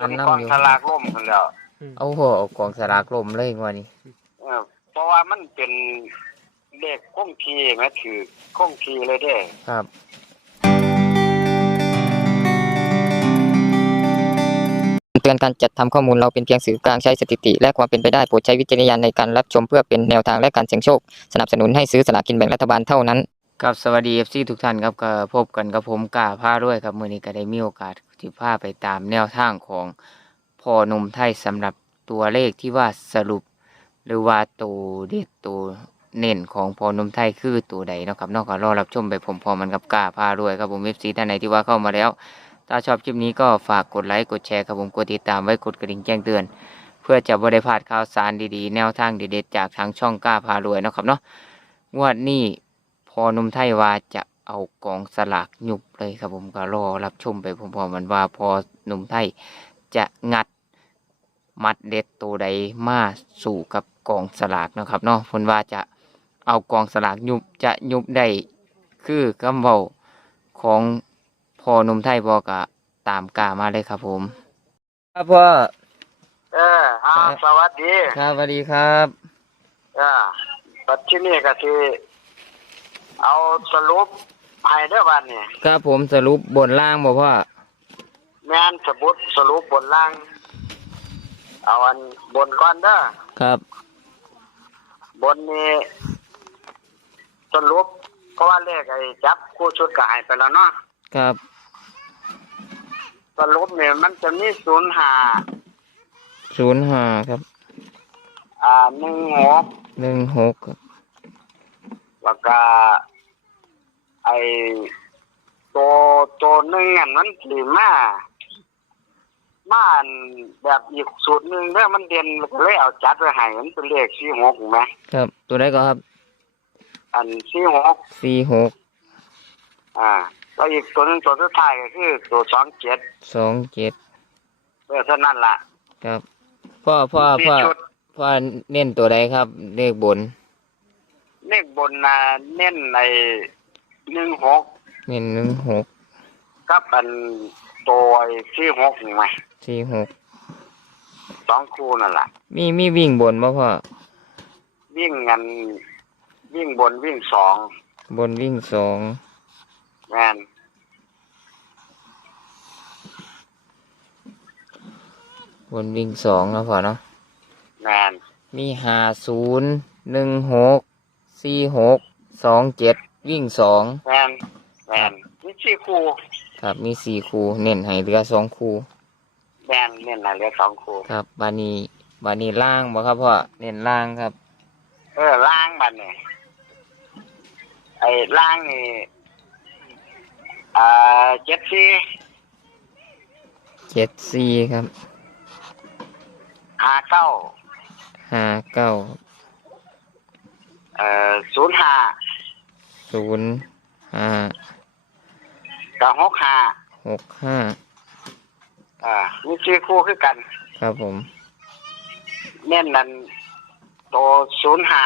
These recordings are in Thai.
จนกองสลากล่มกันแล้วเอาโหเอากองสลากลมเลยงวดนี้เออเพราะว่ามันเป็นเลขคงทีแม้ถือคงทีเลยเด้ครับเตือนการจัดทำข้อมูลเราเป็นเพียงสื่อกลางใช้สถิติ และความเป็นไปได้โปรดใช้วิจารณญาณในการรับชมเพื่อเป็นแนวทางและการเสี่ยงโชค สนับสนุนให้ซื้อสลากกินแบ่งรัฐบาลเท่านั้นครับสวัสดี FC ทุกท่านครับก็พบกันกับผมกาผ้าด้วยครับมื้อนี้ก็ได้มีโอกาส ที่พาไปตามแนวทางของพ่อนุ่มไทยสำหรับตัวเลขที่ว่าสรุป หรือว่าตัวเด็ดตัวเน้นของพอนุ่มไทยคือตัวใดเนาะครับนอกจากรอรับชมไปผมพอมันกับกาผ้าด้วยครับผม FC ท่านไหนที่ว่าเข้ามาแล้ว ถ้าชอบคลิปนี้ก็ฝากกดไลค์กดแชร์ครับผมกดติดตามไว้กดกระดิ่งแจ้งเตือน เพื่อจะบริพลาดข่าวสารดีๆ แนวทางเด็ดๆจากทางช่องกล้าพารวยเนาะครับเนาะงวดนี้พอนุ่มไทยว่าจะ เอากองสลากยุบเลยครับผมก็รอรับชมไปพร้อมๆกันว่าพอหนุ่มไทยจะงัดมัดเด็ดตัวใดมาสู่กับกองสลากเนาะครับเนาะเพนว่าจะเอากองสลากยุบจะยุบได้คือคำเว้าของพอหนุ่มไทยบอกอะตามกามาเลยครับผม ครับพ่อเอออ้าวสวัสดีครับสวัสดีครับเออปัจจุบันก็คือเอาสรุป ให้เด้อบัดนี้ครับผมสรุปบนล่างบอกพ่อแม่นสมุดสรุปบนล่าง เอาอันบนก่อนเด้อครับ บนนี้สรุปเพราะว่าเลขไอ้จับคู่ชุดก็ให้ไปแล้วเนาะครับสรุปเนี่ยมันจะมีศูนย์หาศูนย์ห้าครับอ่าหนึ่งหกหนึ่งหกครับแล้วก็ ไอ้ตัวตัวหนึ่งอันนั้นสีมามาอันแบบอีกสูตรหนึ่งเนี่ยมันเด่นก็เลยเอาจัดไว้ให้มันเป็นเลขสี่หกถูกไหมครับ ตัวไหนก็ครับอันสี่หกสี่หกอ่าแล้วอีกตัวหนึ่งตัวสุดท้ายก็คือ ตัวสองเจ็ดสองเจ็ดเออเท่านั้นล่ะ ครับพ่อพ่อสี่พ่อชุด พ่อเน้นตัวใดครับ เลขบน เลขบนน่ะเน้นใน หนึ่งหกเน้นหนึ่งหกกับอันตัวไอ้สี่หกนี่ไหมสี่หกสองคู่นั่นล่ะมีมีวิ่งบนบ่พ่อวิ่งกันวิ่งบนวิ่งสองบนวิ่งสองแม่นบนวิ่งสองนะพ่อเนาะแม่นมีห้าศูนย์หนึ่งหกสี่หกสองเจ็ด วิ่งสองแม่นแม่นนี่สี่คู่ครับมีสี่คูเน้นให้เหลือสองคูแม่นเน้นอะไรเหลือสองคู่ครับบานีบานีล่างบ่ครับพ่อเน้นล่างครับเออล่างบันเนี่ยไอ้ล่างนี่อ่าเจ็ดสี่เจ็ดสี่ครับห้าเก้าห้าเก้าเอ่อศูนย์ห้า ศูนย์ห้ากับหกห้าหกห้าอ่านี่สี่คู่คือกัน ครับผมเน้นนั่นตัวศูนย์ห้า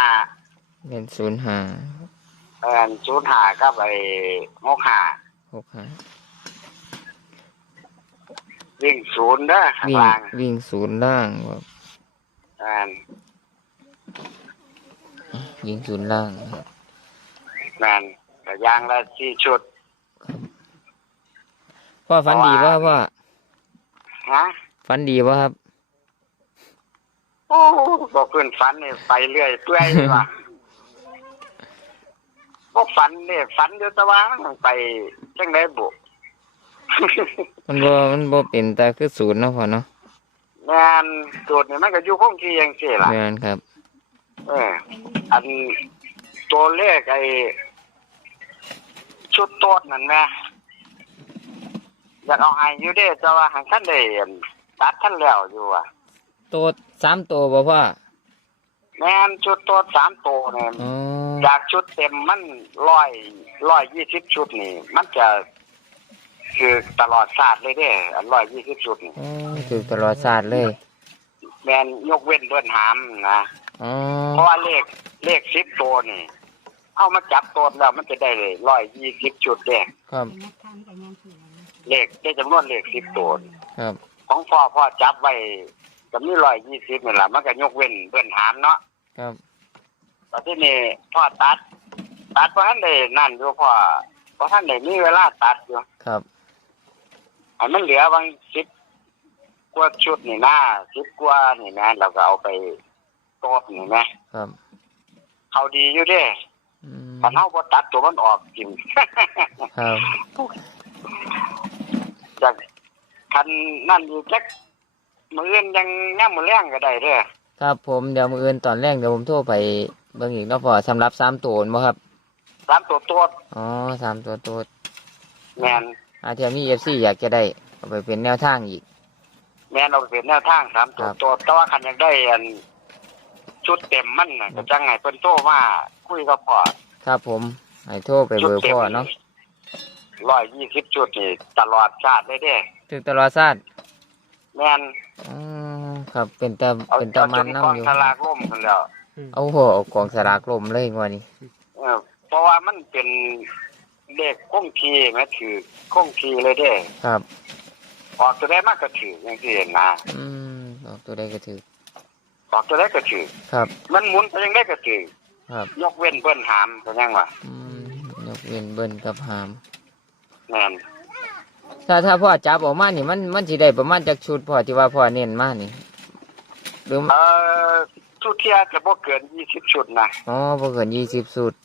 เป็นศูนย์ห้าเอ่อศูนย์ห้ากับไอ้หกห้าหกห้าวิ่งศูนย์เด้อข้างวิ่งล่างวิ่งศูนย์ล่างครับอ่า ยิงศูนย์ล่างครับ นั่นก็ยางละสี่ชุด พ่อฝันดีว่าพ่อฮะฝันดีว่าครับ โอ้บอกเพื่อนฝันนี่ไปเรื่อยเปื่อยเลยว่ะบอกฝันเนี่ยฝันเดียวแตะวันมันไปจังไดบุมันบ่มันบ่เป็นแต่คือศูนย์เนาะพ่อเนาะงานจุดนี่มันก็อยู่คงที่ยังสี่ล่ะแม่นครับ เอออันตัวเลขไอ้ ชุดโต๊ดนั่นแหม่อยากเอาให้อยู่เด้แต่ว่าหังท่านได้อั่นตัดท่านแล้วอยู่อะตัวสามตัวบ่พ่อแม่นชุดโต๊ดสามตัวเนี่ยอ๋อจากชุดเต็มมันร้อยร้อยยี่สิบชุดนี่ มันจะ คือตลอดศาสตร์เลยเด้อันร้อยยี่สิบชุดนี่อ๋อถูกตลอดศาสตร์เลยแมนยกเว้นเบิ้นหามนะ อ๋อเพราะว่าเลขเลขสิบตัวนี่ เอามาจับตัวแล้วมันจะได้เลยร้อยยี่สิบชุดเด้ครับเลขได้จำนวนเลขสิบตัวนี่ครับ ของพ่อพ่อจับไว้ก็มีร้อยยี่สิบนี่แหละมันก็ยกเว้นเพื่อนหามเนาะครับตอนที่นี่พ่อตัด ตัดเพราะท่านได้นั่นอยู่พ่อเพราะท่านได้มีเวลาตัดอยู่ครับอันมันเหลือบางสิบกว่าชุดนี่นะสิบกว่านี่นะเราก็เอาไปโต๊ดนี่นะครับ เขาดีอยู่เด้อื มคันเฮาบ่ตัดตัวมันออกกินครับจากคันนั่นอยู่จักมื้ออื่นยังย่ำมื้อแรงก็ได้เด้อครับผมเดี๋ยวมืออื่นตอนแรกเดี๋ยวผมโทรไปเบิ่งอีกเนาะพอสำหรับสามตัวบ่ครับตามตัวตัวอ๋อสามตัวตัวแม่นอาเทียมีเอฟซีอยากจะได้เอาไปเป็นแนวทางอีกแม่นเอาไปเป็นแนวทางสามตัวครับตัวแต่ว่าคันอยากได้อัน ชุดเต็มมันน่ะก็จังไงเพิ่นโทรมาคุยกับพ่อครับผมให้โทรไปเบอร์พ่อเนาะร้อยยี่สิบชุดนี่ตลอดชาติเลยเด้ถึงตลอดชาติแม่นอ๋อครับเป็นตาเอาเป็นเอาตามัจนนน้ำกองอยู่สลากล่มกันแล้วเอาโหเอากองสลากลมเลยงวดนี้เออเพราะว่ามันเป็นเลขคงทีแม่ถือคงทีเลยเด้ครับออกตัวได้มากก็ถืออย่างที่เห็นนะอืมออกตัวใดก็ถือ ออกตัวได้ก็ถือครับ มันหมุนไปยังได้ก็ถือครับ ยกเว้นเบิ้นหามก็ยังว่าอืมยกเว้นเบิ้นกับหาม แม่นถ้าถ้าพ่อจับออกมานี่มันมันสิได้ประมาณจากชุดพ่อที่ว่าพ่อเน้นมานี่หรือเอ่อทุกเที่ยจะบ่เกินยี่สิบชุดนะอ๋อบ่เกินยี่สิบสูตร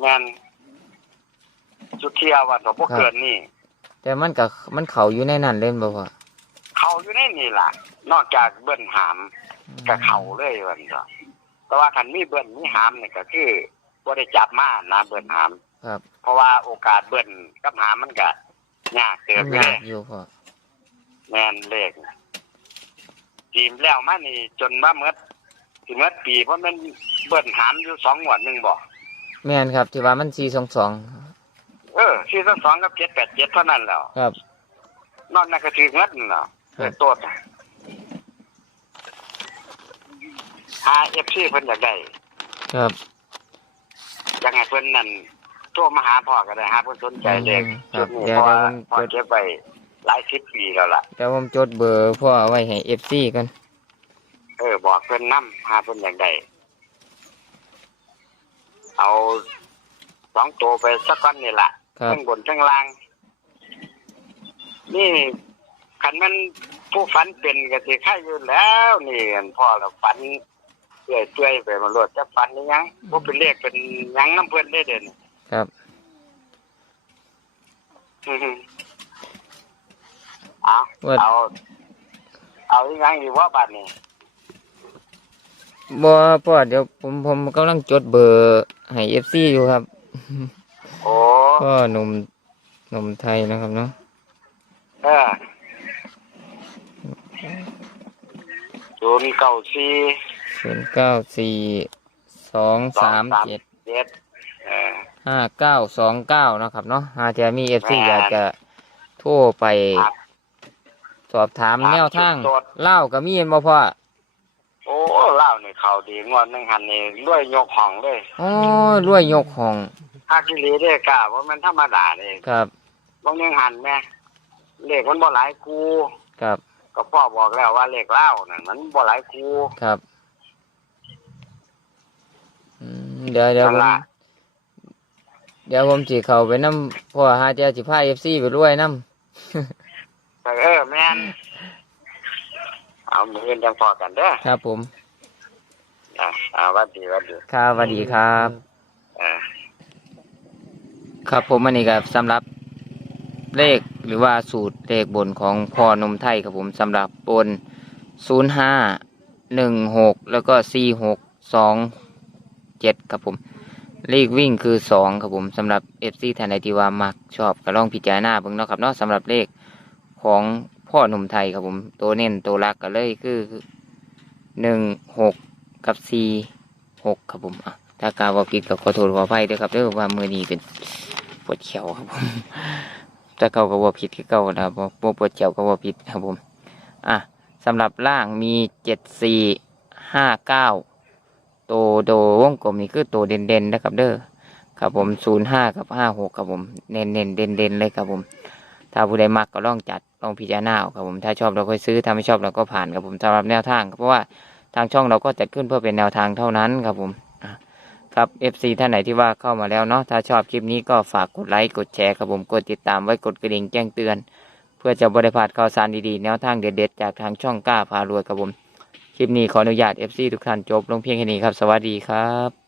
แม่นทุกเที่ยว่าจะบ่เกินนี่ แต่มันกับมันเข่าอยู่ในนั้นเล่นบ่พ่อเขาอยู่ในนี่ล่ะ นอกจากเบิ้นหาม ก็เขาเลยวันก็แต่ว่าคันมีเบิ้นมีหามนี่ก็คือบ่ได้จับมานะเบิ้นหาม ครับเพราะว่าโอกาสเบิ้นกับหามมันก็ยากเกิมันนไปยาเลกยอยู่พ่อแม่นเลขทีมแล้วมานี่ จนมาเมื่อสิเมื่อปีเพราะมันเบิ้นหามอยู่สองหวดหนึ่งบ่แม่นครับ ที่ว่ามันสี่สองสองเออซีซั่นสองกับเจ็ดแปดเจ็ดเท่านั้นแล้ว ครับ นอกนั้นก็ถือเงินเนาะครับเป็นตัว หาเอฟซีเพิ่นอยากได้ครับอยากให้เพิ่นนั่นโทรมาหาพ่อก็ได้หาเพิ่นสนใจเลขอืมครัจุบดนี้เดี๋ยวเพราะว่าเดี๋ยวผมพ่อจดเก็บไว้หลายสิบปีแล้วล่ะ เดี๋ยวผมจดเบอร์พ่อเอาไว้ให้เอฟซีกันเออบอกเพิ่นนํหาเพิ่นอยากได้เอาสองตัวไปสักก้อนนี่ล่ะครับ ทั้งบนทั้งล่าง นี่คันมันผู้ฝันเป็นก็สิค่ายอยู่แล้ว นี่อันพ่อเราฝัน เรื่อยเปื่อยไปมาโลดจะฝันนี่ยังบ่เป็นเลขเป็นหยังน้ำเพิ่นได้เด่นครับอื้อหือเอาว่าเอาเอาอีกอยังอีกว่าบัดนี้บ่พ่อเดี๋ยวผมผมกำลังจดเบอร์ให้เอฟซีอยู่ครับโอ้ก็หนุ่มหนุ่มไทยนะครับเนาะเออศูนย์เก้าสี่ ศูนย์เก้าสี่สองสามเจ็ดเจ็ดเออห้าเก้าสองเก้านะครับเนาะอาจจะมีเอฟซีแม่นอยากจะโทรไปครับ สอบถามถามแนวทางจุดสดเล่ากับมีเห็นบ่พ่อโอ้เล่านี่เขาดีงวดหนึงหันนี่รวยยกห้องเลยอ๋อรวยยกห้องฮักอีหลีเด้อกะว่ามันธรรมดานี่ครับบางนึงหันแม่เลขมันบ่หลายกูครับก็พ่อบอกแล้วว่าเลขเล่านั่นมันบ่หลายกูครับอืม เดี๋ยวเดี๋ยวผนั่นมล่ะเดี๋ยวผมสิเข้าไปนํพ่อหาเจ้าสิพาเอฟซีไปรวยนํแต่เออแม่นเอามืออื่นจังพอกันเด้อครับผม อะเอาหวัดดีหวัดดีครับสวัสดีครับเออครับผมอันนี้ครับสำหรับเลขหรือว่าสูตรเลขบนของพ่อนมไทยครับผมสำหรับบนศูนย์ห้าหนึ่งหกแล้วก็สี่หกสอง เจ็ดครับผมเลขวิ่งคือสองครับผมสำหรับเอฟซีท่านใดที่ว่ามักชอบก็ลองพิจารณาเบิ่งเนาะครับเนาะสำหรับเลขของพ่อหนุ่มไทยครับผมตัวเน้นตัวรักก็เลยคือหนึ่งหกกับสี่หกครับผมอะถ้ากาวว่าผิดก็ขอโทษขออภัยด้วยครับเด้องว่ามือนี้เป็นปวดเขียวครับผมแต่เก่าก็ว่าผิดคือเก่านะครับบ่บ่ปวดเขียวก็ว่าผิดครับผมอะสำหรับล่างมีเจ็ดสี่ห้าเก้า โตโดวงกลมนี่คือโตเด่นเด่นๆนะครับเด้อครับผมศูนย์ห้ากับห้าหกครับผมเน้นเน้นเด่นเด่นๆเลยครับผม ถ้าผู้ใดมักก็ลองจัดลองพิจารณาครับผมถ้าชอบเราค่อยซื้อถ้าไม่ชอบเราก็ผ่านครับผมสำหรับแนวทางเพราะว่าทางช่องเราก็จัดขึ้นเพื่อเป็นแนวทางเท่านั้นครับผมครับ FC ท่านไหนที่ว่าเข้ามาแล้วเนาะถ้าชอบคลิปนี้ก็ฝากกดไลค์กดแชร์ครับผมกดติดตามไว้กดกระดิ่งแจ้งเตือน เพื่อจะบริพาดข่าวสารดีๆแนวทางเด็ดๆจากทางช่องกล้าพารวยครับผม คลิปนี้ขออนุญาต FC ทุกท่านจบลงเพียงแค่นี้ครับ สวัสดีครับ